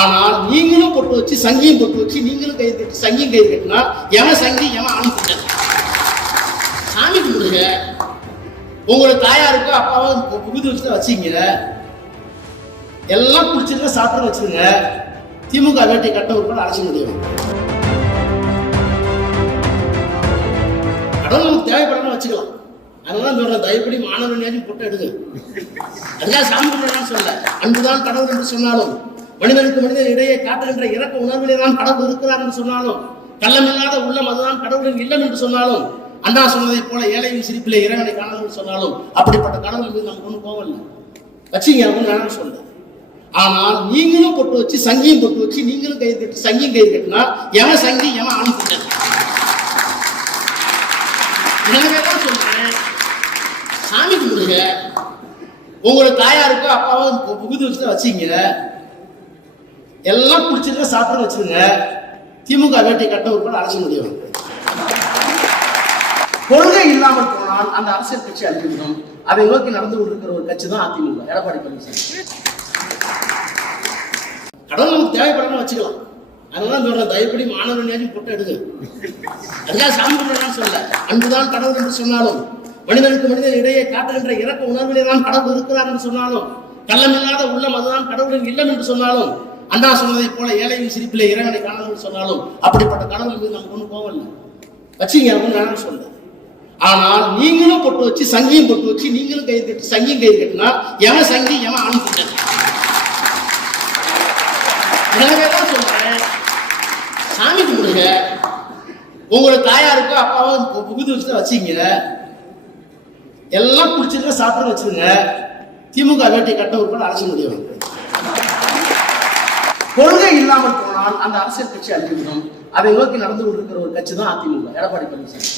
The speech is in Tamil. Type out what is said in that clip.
ஆனால் நீங்களும் பொட்டு வச்சு சங்கியும் பொட்டு வச்சு நீங்களும் கை கட்டி சங்கியும் கை கட்டினா எவன் சங்கி எவன் அனுப்பிட்ட சாமி கும்பிடுங்க. உங்களோட தாயாருக்கோ அப்பாவோ புகுது வச்சு வச்சுங்க, எல்லாம் குடிச்சிருக்க சாப்பிட வச்சுருங்க. திமுக வேட்டை கட்ட உட்பட அழைச்ச முடியும். கடவுள் நமக்கு தேவைப்படணும் வச்சுக்கலாம். அதனால சொல்றேன், தயப்படி மாணவனையாச்சும் பொட்டை எடுங்க. அதுக்காக சாமி கும்பிடலான்னு சொல்ல, அன்புதான் கடவுள் என்று சொன்னாலும், மனிதனுக்கு மனிதன் இடையே காட்டுகின்ற இறக்க உணர்விலே தான் கடவுள் இருக்கிறார் என்று சொன்னாலும், கள்ளமில்லாத உள்ளம் அதுதான் கடவுளின் இல்லம் என்று சொன்னாலும், அண்ணா சொன்னதை போல ஏழையின் சிரிப்பிலே இறைவனை காணணும்னு சொன்னாலும், அப்படிப்பட்ட கடவுள் மீது நமக்கு ஒன்றும் கோவம் இல்லை வச்சுங்க அப்படின்னு நான் சொல்றேன். ஆனால் நீங்களும் பொட்டு வச்சு சங்கியும் பொட்டு வச்சு நீங்களும் கை கட்டி சங்கியும் கை கட்டினா எவன் சங்கி எவன் அனுப்பிட்ட எனவேதான் சொல்றேன், சாமி கும்பிடுங்க. உங்களோட தாயாருக்கோ அப்பாவோ புகுது வச்சு வச்சுங்க, எல்லாம் குடிச்சிருக்க சாப்பிட வச்சுருங்க. திமுக வேட்டை கட்ட உட்பட அழைச்ச முடியும். கொள்கை இல்லாமல் போனால் அந்த அரசியல் கட்சி அழிந்துவிடும். அதை நோக்கி நடந்து கொண்டிருக்கிற ஒரு கட்சி தான் அதிமுக, எடப்பாடி பழனிசாமி. கடவுள் நமக்கு தேவைப்படணும் வச்சுக்கலாம். அதனால சொல்றேன், தயப்படி மாணவனையாச்சும் பொட்டை எடுங்க. அதுக்காக சாமி கும்பிடலான்னு சொல்ல, அன்புதான் கடவுள் என்று சொன்னாலும், மனிதனுக்கு மனிதன் இடையே காட்டுகின்ற இறக்க உணர்விலே தான் கடவுள் இருக்கிறார் என்று சொன்னாலும், கள்ளமில்லாத உள்ளம் அதுதான் கடவுளின் இல்லம் என்று சொன்னாலும், அண்ணா சொன்னதை போல ஏழையின் சிரிப்பிலே இறைவனை காணணும்னு சொன்னாலும், அப்படிப்பட்ட கடவுள் மீது நமக்கு ஒன்றும் கோவம் இல்லை வச்சுங்க அப்படின்னு நான் சொல்றேன். ஆனால் நீங்களும் பொட்டு வச்சு சங்கியும் பொட்டு வச்சு நீங்களும் கை கட்டி சங்கியும் கை கட்டினா எவன் சங்கி எவன் அனுப்பிட்ட எனவேதான் சொல்றேன், சாமி கும்பிடுங்க. உங்களோட தாயாருக்கோ அப்பாவோ புகுது வச்சு வச்சுங்க, எல்லாம் குடிச்சிருக்க சாப்பிட வச்சுருங்க. திமுக வேட்டை கட்ட உட்பட அழைச்ச முடியும். கொள்கை இல்லாமல் போனால் அந்த அரசியல் கட்சி அழிந்துவிடும். அதை நோக்கி நடந்து கொண்டிருக்கிற ஒரு கட்சி தான் அதிமுக, எடப்பாடி பழனிசாமி.